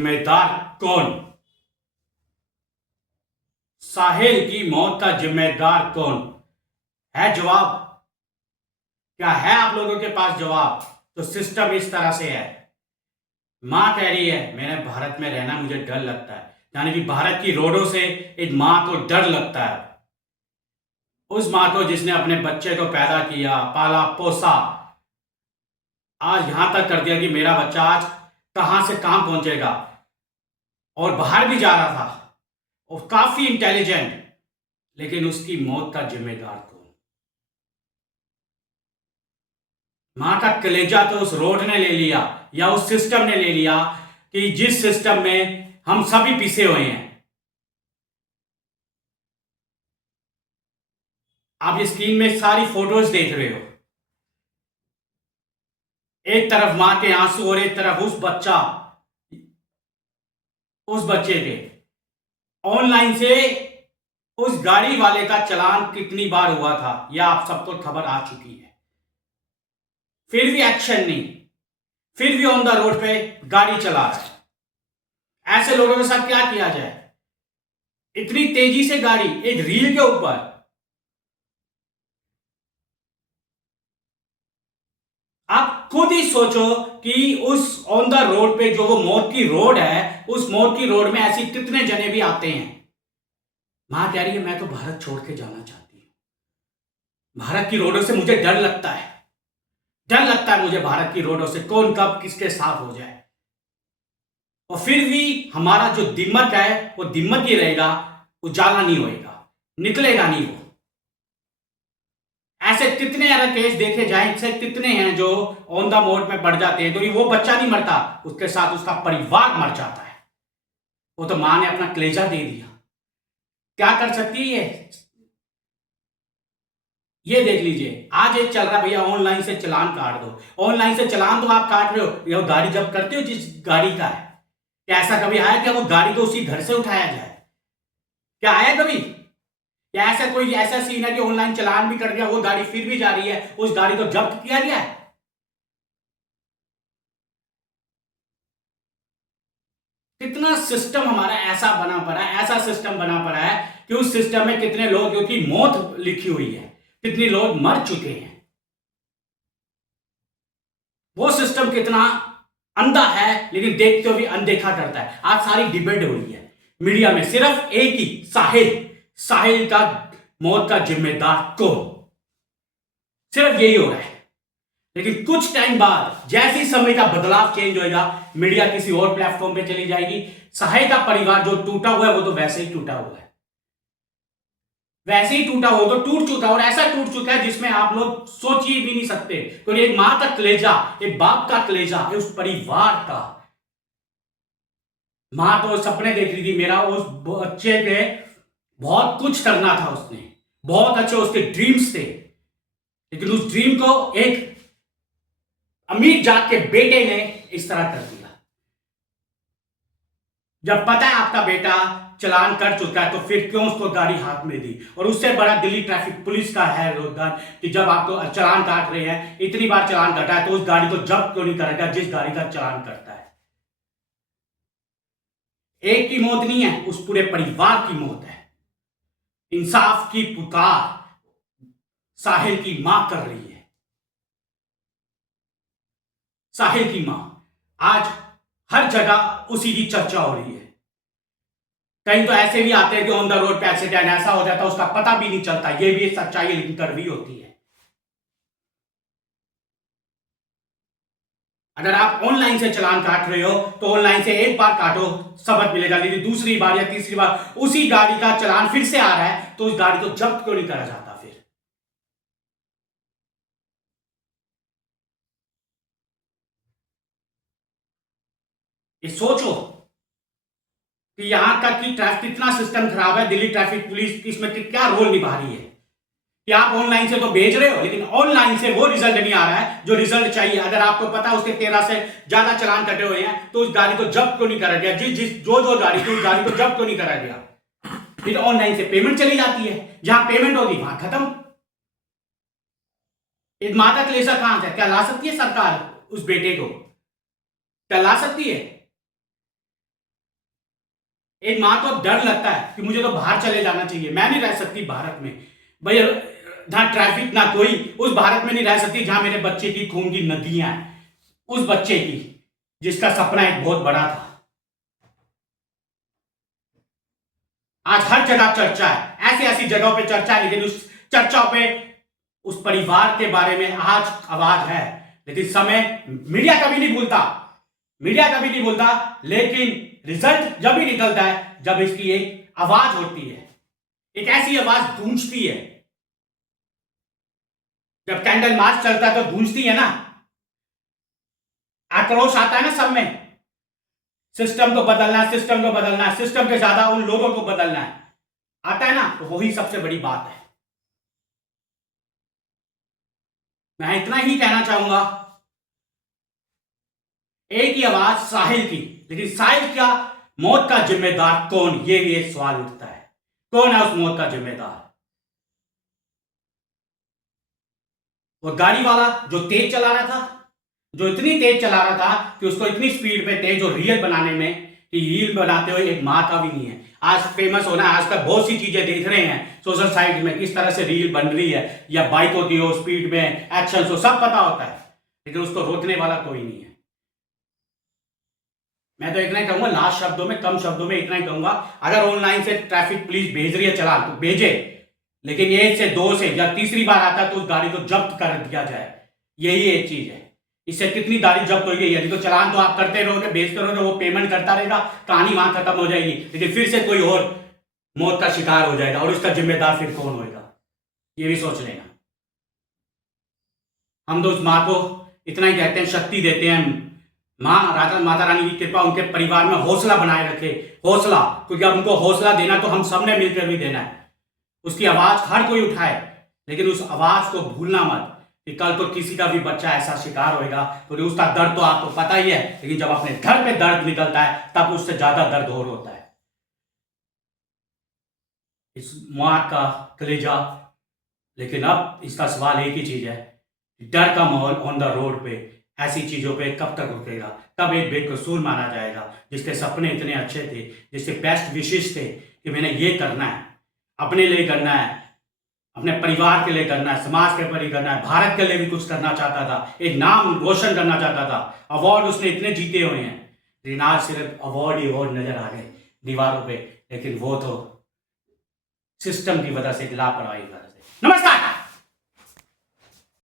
जिम्मेदार कौन? साहिल की मौत का जिम्मेदार कौन है? जवाब क्या है आप लोगों के पास? जवाब तो सिस्टम इस तरह से है। मां कह रही है मेरे भारत में रहना मुझे डर लगता है, यानी कि भारत की रोडों से एक मां को डर लगता है। उस मां को जिसने अपने बच्चे को पैदा किया, पाला पोसा, आज यहां तक कर दिया कि मेरा बच्चा आज कहां से कहां पहुंचेगा, और बाहर भी जा रहा था और काफी इंटेलिजेंट, लेकिन उसकी मौत का जिम्मेदार कौन? मां का कलेजा तो उस रोड ने ले लिया, या उस सिस्टम ने ले लिया कि जिस सिस्टम में हम सभी पिसे हुए हैं। आप ये स्क्रीन में सारी फोटोज देख रहे हो, एक तरफ मां के आंसू और एक तरफ उस बच्चे के। ऑनलाइन से उस गाड़ी वाले का चालान कितनी बार हुआ था यह आप सबको खबर आ चुकी है, फिर भी एक्शन नहीं, फिर भी ऑन द रोड पे गाड़ी चला रहा है। ऐसे लोगों के साथ क्या किया जाए? इतनी तेजी से गाड़ी एक रील के ऊपर। आप खुद ही सोचो कि उस ऑन द रोड पे जो वो मौत की रोड है, उस मौत की रोड में ऐसी कितने जने भी आते हैं। मां कह रही है मैं तो भारत छोड़ के जाना चाहती हूं, भारत की रोडों से मुझे डर लगता है, डर लगता है मुझे भारत की रोडों से, कौन कब किसके साथ हो जाए। और फिर भी हमारा जो दिम्मक है वो दिम्मक ही रहेगा, उजाला नहीं होएगा, निकलेगा नहीं वो। ऐसे कितने अगर केस देखे जाएं, ऐसे कितने हैं जो ऑन द मोड में पड़ जाते हैं, तो ये वो बच्चा नहीं मरता, उसके साथ उसका परिवार मर जाता है। वो तो मां ने अपना कलेजा दे दिया। क्या कर सकती है ये देख लीजिए। आज एक चल रहा भैया ऑनलाइन से चालान काट दो। ऑनलाइन से चालान तो आप काट रहे हो, ये गाड़ी जब करते हो जिस गाड़ी का है, क्या ऐसा कभी आया क्या वो गाड़ी को उसी घर से उठाया जाए? क्या आया कभी? या ऐसा कोई ऐसा सीन है कि ऑनलाइन चालान भी कर दिया, वो गाड़ी फिर भी जा रही है, उस गाड़ी को जब्त किया गया है? कितना सिस्टम हमारा ऐसा बना पड़ा है, ऐसा सिस्टम बना पड़ा है कि उस सिस्टम में कितने लोग की मौत लिखी हुई है, कितने लोग मर चुके हैं। वो सिस्टम कितना अंधा है, लेकिन देखते हुए भी अनदेखा करता है। आज सारी डिबेट हो रही है मीडिया में, सिर्फ एक ही, साहिल, साहिल का मौत का जिम्मेदार कौन, सिर्फ यही हो रहा है। लेकिन कुछ टाइम बाद जैसे ही समय का बदलाव चेंज होएगा, मीडिया किसी और प्लेटफॉर्म पे चली जाएगी। साहिल का परिवार जो टूटा हुआ है वो तो वैसे ही टूटा हुआ है, वैसे ही टूटा हो तो टूट चुका है, और ऐसा टूट चुका है जिसमें आप लोग सोच ही भी नहीं सकते। क्योंकि एक मां का कलेजा, एक बाप का कलेजा है उस परिवार का। मां तो सपने देख रही थी, मेरा उस बच्चे के बहुत कुछ करना था, उसने बहुत अच्छे उसके ड्रीम्स थे, लेकिन उस ड्रीम को एक अमीर जात के बेटे ने इस तरह कर दिया। जब पता है आपका बेटा चालान कर चुका है तो फिर क्यों उसको गाड़ी हाथ में दी? और उससे बड़ा दिल्ली ट्रैफिक पुलिस का है योगदान कि जब आपको चालान काट रहे हैं, इतनी बार चालान काटा है, तो उस गाड़ी को जब्त क्यों नहीं करेगा जिस गाड़ी का चालान करता है? एक की मौत नहीं है, उस पूरे परिवार की मौत है। इंसाफ की पुकार साहिल की मां कर रही है। साहिल की मां, आज हर जगह उसी की चर्चा हो रही है। कहीं तो ऐसे भी आते हैं कि ऑन द रोड पे एक्सीडेंट ऐसा हो जाता है उसका पता भी नहीं चलता, ये भी एक सच्चाई है, लेकिन कड़वी होती है। अगर आप ऑनलाइन से चालान काट रहे हो तो ऑनलाइन से एक बार काटो, सबक मिलेगा, लेकिन दूसरी बार या तीसरी बार उसी गाड़ी का चालान फिर से आ रहा है तो उस गाड़ी को जब्त क्यों नहीं करा जाता? फिर ये सोचो कि यहां तक कि ट्रैफिक, कितना सिस्टम खराब है, दिल्ली ट्रैफिक पुलिस इसमें क्या रोल निभा रही है कि आप ऑनलाइन से तो भेज रहे हो, लेकिन ऑनलाइन से वो रिजल्ट नहीं आ रहा है जो रिजल्ट चाहिए। अगर आपको पता है उसके 13 से ज्यादा चालान कटे हुए हैं तो उस गाड़ी को जब्त क्यों नहीं करा गया? जिस जिस जो जो गाड़ी थी उस गाड़ी को जब्त क्यों नहीं करा गया? फिर ऑनलाइन से पेमेंट चली जाती है, जहां पेमेंट होगी वहां खत्म। एक मां का कलेजा कहां से? क्या ला सकती है सरकार उस बेटे को? क्या ला सकती है? एक माँ को अब डर लगता है कि मुझे तो बाहर चले जाना चाहिए, मैं नहीं रह सकती भारत में भैया, जहां ट्रैफिक ना कोई, उस भारत में नहीं रह सकती जहां मेरे बच्चे की खून की नदियां हैं, उस बच्चे की जिसका सपना एक बहुत बड़ा था। आज हर जगह चर्चा है, ऐसी ऐसी जगहों पे चर्चा है, लेकिन उस चर्चाओं पे उस परिवार के बारे में आज आवाज है, लेकिन समय मीडिया कभी नहीं भूलता, मीडिया कभी नहीं भूलता, लेकिन रिजल्ट जब भी निकलता है जब इसकी एक आवाज होती है, एक ऐसी आवाज गूंजती है। जब कैंडल मार्च चलता है तो गूंजती है ना, आक्रोश आता है ना सब में, सिस्टम को बदलना है, सिस्टम को बदलना है, सिस्टम के ज्यादा उन लोगों को बदलना है, आता है ना, तो वही सबसे बड़ी बात है। मैं इतना ही कहना चाहूंगा, एक ही आवाज साहिल की, लेकिन साहिल का मौत का जिम्मेदार कौन, ये भी एक सवाल उठता है, कौन है उस मौत का जिम्मेदार? वो गाड़ी वाला जो तेज चला रहा था, जो इतनी तेज चला रहा था कि उसको इतनी स्पीड पे तेज और रील बनाने में, कि रील बनाते हुए एक माँ का भी नहीं है। आज फेमस होना है, आजकल बहुत सी चीजें देख रहे हैं सोशल साइट में, किस तरह से रील बन रही है, या बाइक होती हो स्पीड में, एक्शन हो, सब पता होता है, लेकिन उसको रोकने वाला कोई नहीं है। मैं तो इतना ही कहूंगा, लास्ट शब्दों में, कम शब्दों में इतना ही कहूंगा, अगर ऑनलाइन से ट्रैफिक पुलिस भेज रही है चालान तो भेजे, लेकिन एक से दो से या तीसरी बार आता है तो उस गाड़ी को जब्त कर दिया जाए, यही एक चीज है। इससे कितनी गाड़ी जब्त हो गई, यदि तो चलान तो आप करते रहोगे, भेजते रहोगे, वो पेमेंट करता रहेगा, कहानी वहां खत्म हो जाएगी, लेकिन फिर से कोई और मौत का शिकार हो जाएगा, और इसका जिम्मेदार फिर कौन होगा, ये भी सोच लेना। हम तो उस माँ को इतना ही कहते हैं, शक्ति देते हैं, माँ माता रानी की कृपा उनके परिवार में हौसला बनाए रखे, हौसला, क्योंकि अब उनको हौसला देना तो हम सबने मिलकर भी देना है। उसकी आवाज हर कोई उठाए, लेकिन उस आवाज को भूलना मत कि कल को किसी का भी बच्चा ऐसा शिकार होएगा, तो उसका दर्द तो आपको पता ही है, लेकिन जब अपने घर पे दर्द निकलता है तब उससे ज्यादा दर्द और होता है। इस माँ का कलेजा, लेकिन अब इसका सवाल एक ही चीज है, डर का माहौल ऑन द रोड पे, ऐसी चीजों पे कब तक रुकेगा? कब एक बेकसूर माना जाएगा, जिसके सपने इतने अच्छे थे, जिसके बेस्ट विशेष थे कि मैंने ये करना है, अपने लिए करना है, अपने परिवार के लिए करना है, समाज के लिए करना है, भारत के लिए भी कुछ करना चाहता था, एक नाम रोशन करना चाहता था, अवार्ड उसने इतने जीते हुए हैं, लेकिन आज सिर्फ अवार्ड ही अवार्ड नजर आ गए दीवारों पे, लेकिन वो तो सिस्टम की वजह से, लापरवाही की वजह से। नमस्कार।